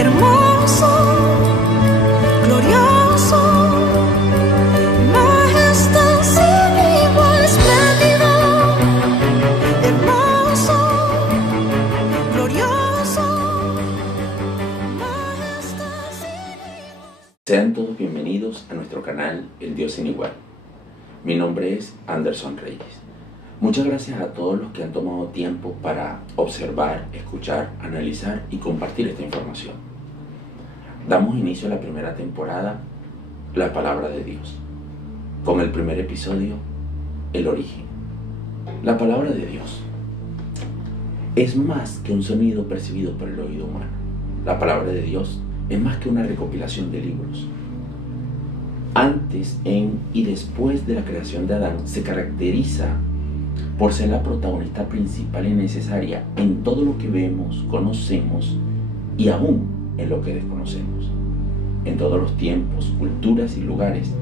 hermoso, glorioso, majestad sin igual, espléndido, hermoso, glorioso, majestad sin igual. Sean todos bienvenidos a nuestro canal El Dios sin igual. Mi nombre es Anderson Reyes. Muchas gracias a todos los que han tomado tiempo para observar, escuchar, analizar y compartir esta información. Damos inicio a la primera temporada, La Palabra de Dios, con el primer episodio, El Origen. La Palabra de Dios es más que un sonido percibido por el oído humano. La Palabra de Dios es más que una recopilación de libros. Antes, en y después de la creación de Adán, se caracteriza por ser la protagonista principal y necesaria en todo lo que vemos, conocemos y aún en lo que desconocemos. En todos los tiempos, culturas y lugares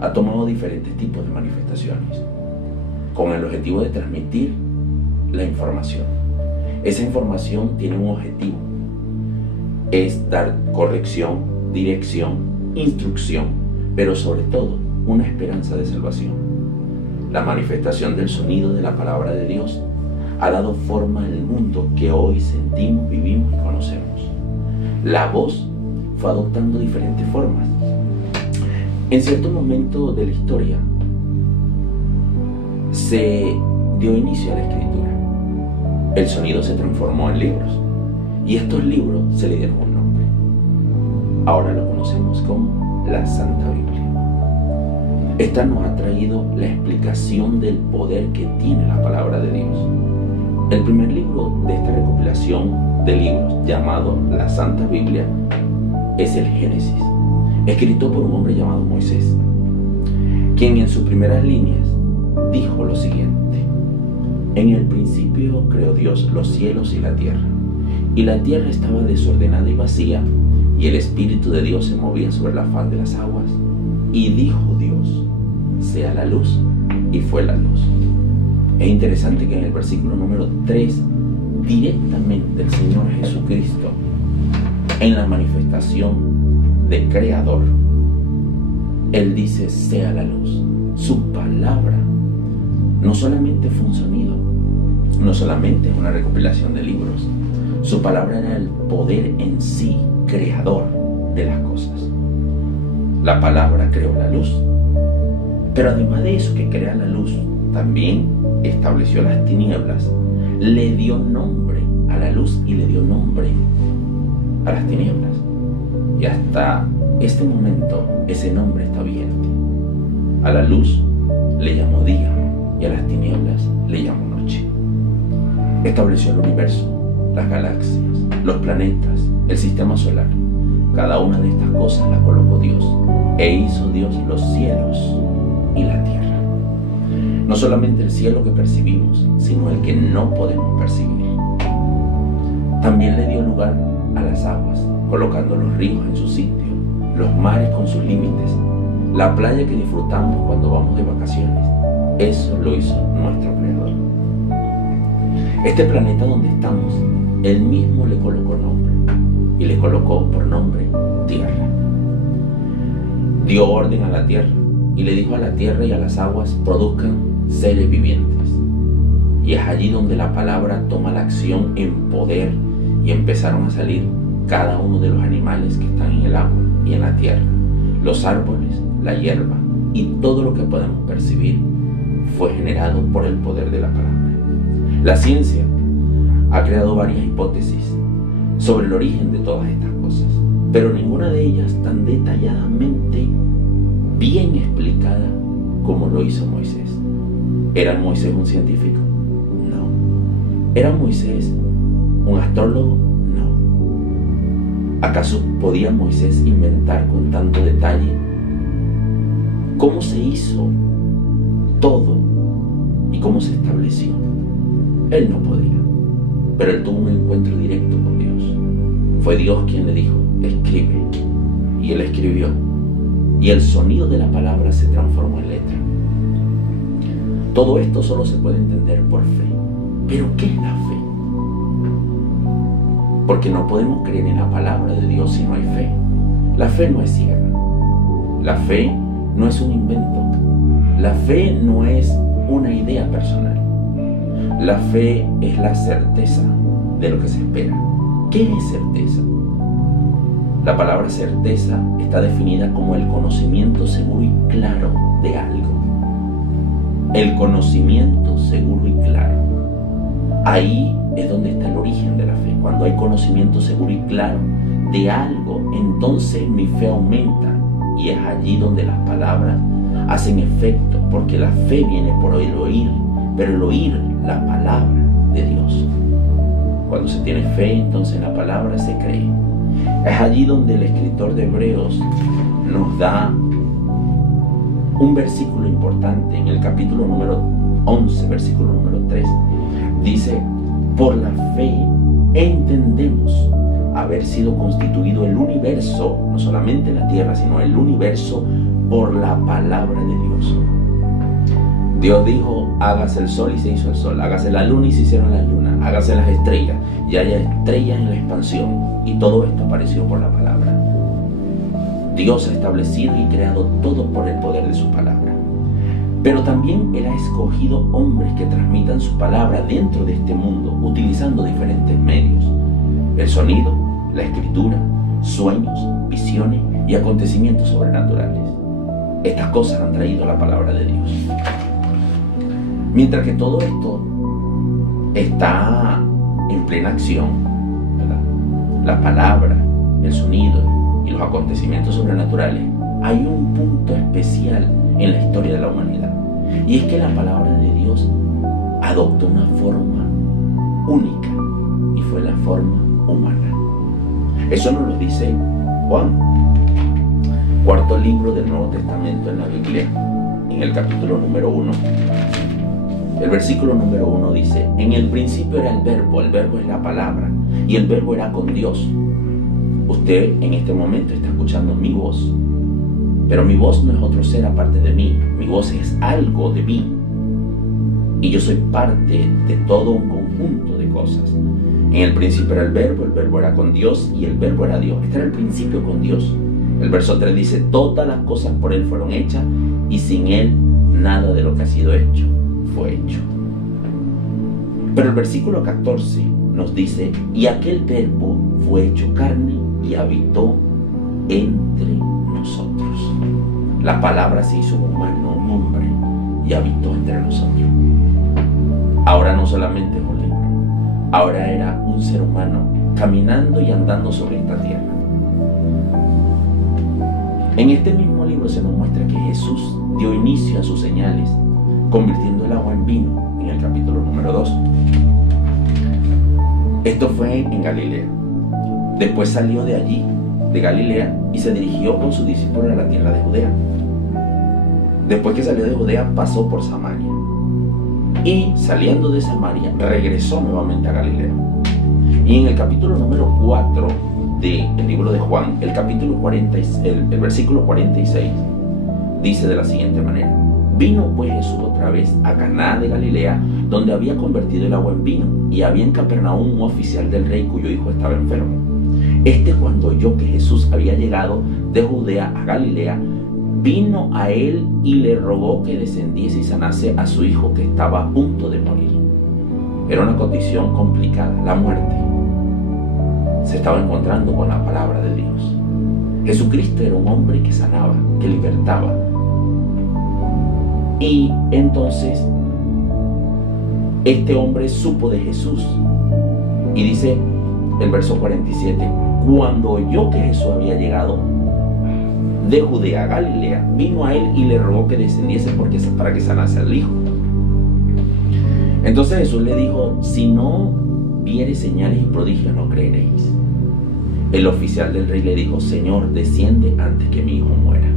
ha tomado diferentes tipos de manifestaciones con el objetivo de transmitir la información. Esa información tiene un objetivo, es dar corrección, dirección, instrucción, pero sobre todo una esperanza de salvación. La manifestación del sonido de la palabra de Dios ha dado forma al mundo que hoy sentimos, vivimos y conocemos. La voz fue adoptando diferentes formas. En cierto momento de la historia se dio inicio a la escritura. El sonido se transformó en libros y estos libros se le dieron un nombre. Ahora lo conocemos como la Santa Biblia. Esta nos ha traído la explicación del poder que tiene la palabra de Dios. El primer libro de esta recopilación de libros, llamado la Santa Biblia, es el Génesis, escrito por un hombre llamado Moisés, quien en sus primeras líneas dijo lo siguiente: en el principio creó Dios los cielos y la tierra estaba desordenada y vacía, y el Espíritu de Dios se movía sobre la faz de las aguas. Y dijo Dios: sea la luz, y fue la luz. Es interesante que en el versículo número 3, directamente el Señor Jesucristo, en la manifestación de Creador, Él dice: sea la luz. Su palabra no solamente fue un sonido, no solamente es una recopilación de libros, su palabra era el poder en sí, creador de las cosas. La palabra creó la luz, pero además de eso, que crea la luz, también estableció las tinieblas, le dio nombre a la luz y le dio nombre a las tinieblas. Y hasta este momento ese nombre está vigente. A la luz le llamó día y a las tinieblas le llamó noche. Estableció el universo, las galaxias, los planetas, el sistema solar. Cada una de estas cosas la colocó Dios, e hizo Dios los cielos y la tierra. No solamente el cielo que percibimos, sino el que no podemos percibir. También le dio lugar a las aguas, colocando los ríos en su sitio, los mares con sus límites, la playa que disfrutamos cuando vamos de vacaciones. Eso lo hizo nuestro Creador. Este planeta donde estamos, Él mismo le colocó nombre, y le colocó por nombre Tierra. Dio orden a la tierra y le dijo a la tierra y a las aguas: produzcan seres vivientes. Y es allí donde la palabra toma la acción en poder, y empezaron a salir cada uno de los animales que están en el agua y en la tierra, los árboles, la hierba y todo lo que podemos percibir fue generado por el poder de la palabra. La ciencia ha creado varias hipótesis sobre el origen de todas estas cosas, pero ninguna de ellas tan detalladamente bien explicada como lo hizo Moisés. ¿Era Moisés un científico? No. ¿Era Moisés un astrólogo? No. ¿Acaso podía Moisés inventar con tanto detalle cómo se hizo todo y cómo se estableció? Él no podía, pero él tuvo un encuentro directo con Dios. Fue Dios quien le dijo: escribe, y él escribió, y el sonido de la palabra se transformó en letra. Todo esto solo se puede entender por fe. ¿Pero qué es la fe? Porque no podemos creer en la palabra de Dios si no hay fe. La fe no es ciega. La fe no es un invento. La fe no es una idea personal. La fe es la certeza de lo que se espera. ¿Qué es certeza? La palabra certeza está definida como el conocimiento seguro y claro de algo. El conocimiento seguro y claro. Ahí es donde está el origen de la fe. Cuando hay conocimiento seguro y claro de algo, entonces mi fe aumenta. Y es allí donde las palabras hacen efecto, porque la fe viene por el oír, pero el oír la palabra de Dios. Cuando se tiene fe, entonces la palabra se cree. Es allí donde el escritor de Hebreos nos da un versículo importante en el capítulo número 11, versículo número 3. Dice: por la fe entendemos haber sido constituido el universo, no solamente la tierra, sino el universo, por la palabra de Dios. Dios dijo: hágase el sol, y se hizo el sol; hágase la luna, y se hicieron las lunas; hágase las estrellas, y haya estrellas en la expansión. Y todo esto apareció por la palabra. Dios ha establecido y creado todo por el poder de su palabra. Pero también Él ha escogido hombres que transmitan su palabra dentro de este mundo, utilizando diferentes medios: el sonido, la escritura, sueños, visiones y acontecimientos sobrenaturales. Estas cosas han traído la palabra de Dios. Mientras que todo esto está en plena acción, ¿verdad?, la palabra, el sonido y los acontecimientos sobrenaturales, hay un punto especial en la historia de la humanidad. Y es que la palabra de Dios adoptó una forma única, y fue la forma humana. Eso nos lo dice Juan, cuarto libro del Nuevo Testamento en la Biblia, en el capítulo número 1. El versículo número 1 dice: en el principio era el verbo es la palabra, y el verbo era con Dios. Usted en este momento está escuchando mi voz, pero mi voz no es otro ser aparte de mí. Mi voz es algo de mí, y yo soy parte de todo un conjunto de cosas. En el principio era el verbo era con Dios, y el verbo era Dios. Este era el principio con Dios. El verso 3 dice: todas las cosas por Él fueron hechas, y sin Él nada de lo que ha sido hecho fue hecho. Pero el versículo 14 nos dice: y aquel verbo fue hecho carne y habitó entre nosotros. La palabra se hizo un humano, un hombre, y habitó entre nosotros. Ahora no solamente es un libro, ahora era un ser humano caminando y andando sobre esta tierra. En este mismo libro se nos muestra que Jesús dio inicio a sus señales, convirtiendo el agua en vino, en el capítulo número 2. Esto fue en Galilea. Después salió de allí, de Galilea, y se dirigió con sus discípulos a la tierra de Judea. Después que salió de Judea, pasó por Samaria. Y saliendo de Samaria, regresó nuevamente a Galilea. Y en el capítulo número 4 del libro de Juan, el versículo 46, dice de la siguiente manera: vino pues Jesús otra vez a Caná de Galilea, donde había convertido el agua en vino. Y había en Capernaum un oficial del rey cuyo hijo estaba enfermo. Cuando oyó que Jesús había llegado de Judea a Galilea, vino a él y le rogó que descendiese y sanase a su hijo, que estaba a punto de morir. Era una condición complicada, la muerte. Se estaba encontrando con la palabra de Dios. Jesucristo era un hombre que sanaba, que libertaba. Y entonces este hombre supo de Jesús. Y dice el verso 47: cuando oyó que Jesús había llegado de Judea a Galilea, vino a él y le rogó que descendiese para que sanase al hijo. Entonces Jesús le dijo: si no viereis señales y prodigios, no creeréis. El oficial del rey le dijo: Señor, desciende antes que mi hijo muera.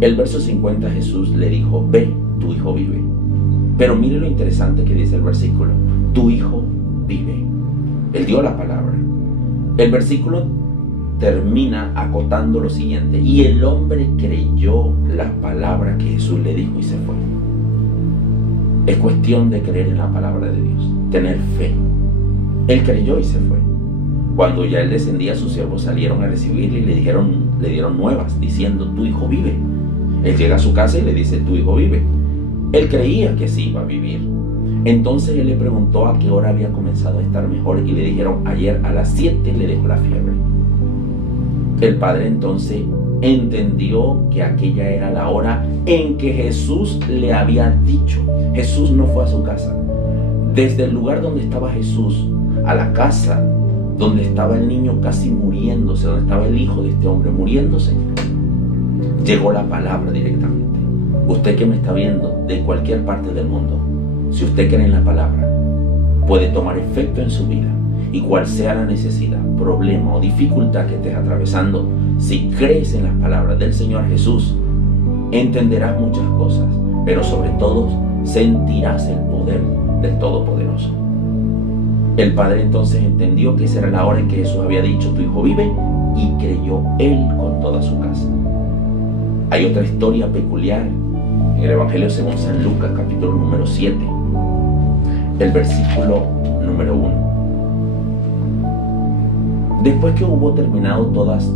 El verso 50, Jesús le dijo: ve, tu hijo vive. Pero mire lo interesante que dice el versículo: tu hijo vive. Él dio la palabra. El versículo termina acotando lo siguiente: y el hombre creyó la palabra que Jesús le dijo y se fue. Es cuestión de creer en la palabra de Dios, tener fe. Él creyó y se fue. Cuando ya él descendía, sus siervos salieron a recibirle y le dieron nuevas, diciendo: tu hijo vive. Él llega a su casa y le dice: tu hijo vive. Él creía que sí iba a vivir. Entonces él le preguntó a qué hora había comenzado a estar mejor y le dijeron: ayer a las 7 le dejó la fiebre. El padre entonces entendió que aquella era la hora en que Jesús le había dicho. Jesús no fue a su casa. Desde el lugar donde estaba Jesús a la casa donde estaba el niño casi muriéndose, donde estaba el hijo de este hombre muriéndose, llegó la palabra directamente. Usted que me está viendo de cualquier parte del mundo, si usted cree en la palabra, puede tomar efecto en su vida. Y cual sea la necesidad, problema o dificultad que estés atravesando, si crees en las palabras del Señor Jesús, entenderás muchas cosas, pero sobre todo sentirás el poder del Todopoderoso. El padre entonces entendió que esa era la hora en que Jesús había dicho: tu hijo vive, y creyó él con toda su casa. Hay otra historia peculiar en el Evangelio según San Lucas, capítulo número 7, el versículo número 1. Después que hubo terminado todas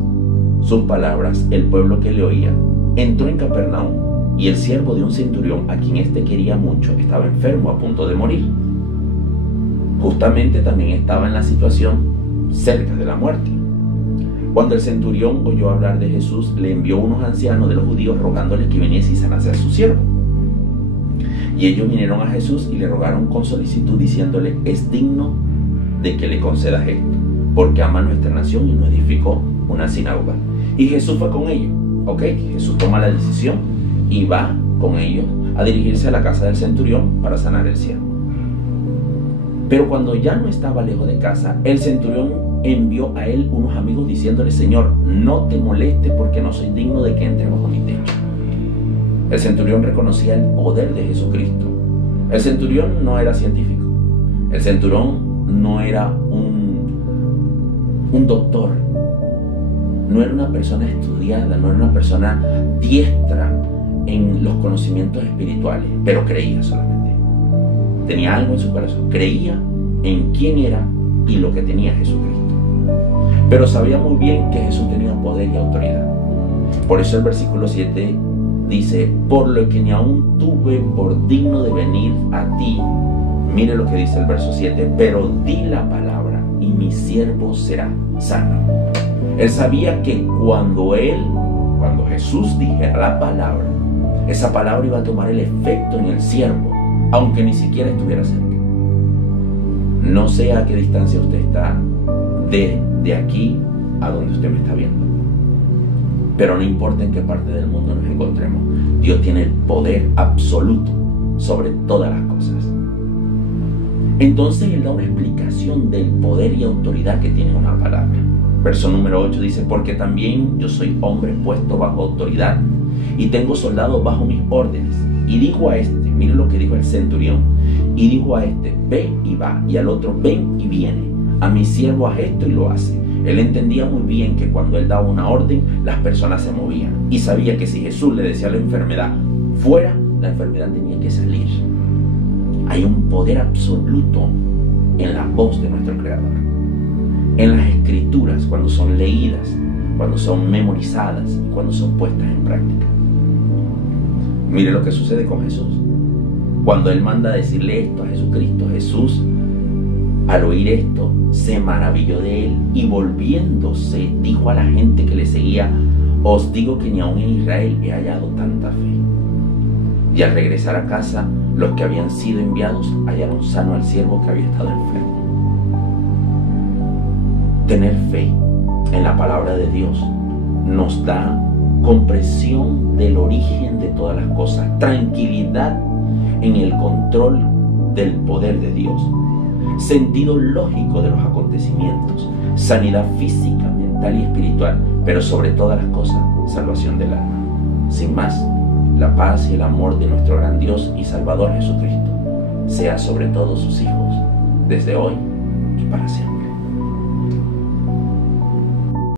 sus palabras, el pueblo que le oía entró en Capernaum, y el siervo de un centurión, a quien éste quería mucho, estaba enfermo a punto de morir. Justamente también estaba en la situación cerca de la muerte. Cuando el centurión oyó hablar de Jesús, le envió unos ancianos de los judíos rogándole que viniese y sanase a su siervo. Y ellos vinieron a Jesús y le rogaron con solicitud, diciéndole: es digno de que le concedas esto, porque ama nuestra nación y nos edificó una sinagoga. Y Jesús fue con ellos. Jesús toma la decisión y va con ellos a dirigirse a la casa del centurión para sanar el siervo. Pero cuando ya no estaba lejos de casa, el centurión envió a él unos amigos diciéndole: Señor, no te molestes, porque no soy digno de que entres bajo mi techo. El centurión reconocía el poder de Jesucristo. El centurión no era científico. El centurión no era un doctor. No era una persona estudiada, no era una persona diestra en los conocimientos espirituales, pero creía solamente. Tenía algo en su corazón, creía en quién era y lo que tenía Jesucristo. Pero sabía muy bien que Jesús tenía poder y autoridad. Por eso el versículo 7 dice: por lo que ni aún tuve por digno de venir a ti. Mire lo que dice el verso 7: pero di la palabra y mi siervo será sano. Él sabía que cuando Jesús dijera la palabra, esa palabra iba a tomar el efecto en el siervo, aunque ni siquiera estuviera cerca. No sé a qué distancia usted está de aquí a donde usted me está viendo, pero no importa en qué parte del mundo nos encontremos, Dios tiene el poder absoluto sobre todas las cosas. Entonces Él da una explicación del poder y autoridad que tiene una palabra. Verso número 8 dice: porque también yo soy hombre puesto bajo autoridad y tengo soldados bajo mis órdenes. Y dijo a este, mire lo que dijo el centurión, y dijo a este: ve y va, y al otro: ven y viene. A mi siervo haz esto, y lo hace. Él entendía muy bien que cuando él daba una orden, las personas se movían, y sabía que si Jesús le decía a la enfermedad fuera, la enfermedad tenía que salir. Hay un poder absoluto en la voz de nuestro Creador, en las escrituras, cuando son leídas, cuando son memorizadas y cuando son puestas en práctica. Mire lo que sucede con Jesús. Cuando Él manda a decirle esto a Jesucristo, Jesús, al oír esto, se maravilló de Él, y volviéndose dijo a la gente que le seguía: os digo que ni aun en Israel he hallado tanta fe. Y al regresar a casa, los que habían sido enviados hallaron sano al siervo que había estado enfermo. Tener fe en la palabra de Dios nos da comprensión del origen de todas las cosas, tranquilidad en el control del poder de Dios, sentido lógico de los acontecimientos, sanidad física, mental y espiritual, pero sobre todas las cosas, salvación del alma. Sin más, la paz y el amor de nuestro gran Dios y Salvador Jesucristo sea sobre todos sus hijos, desde hoy y para siempre.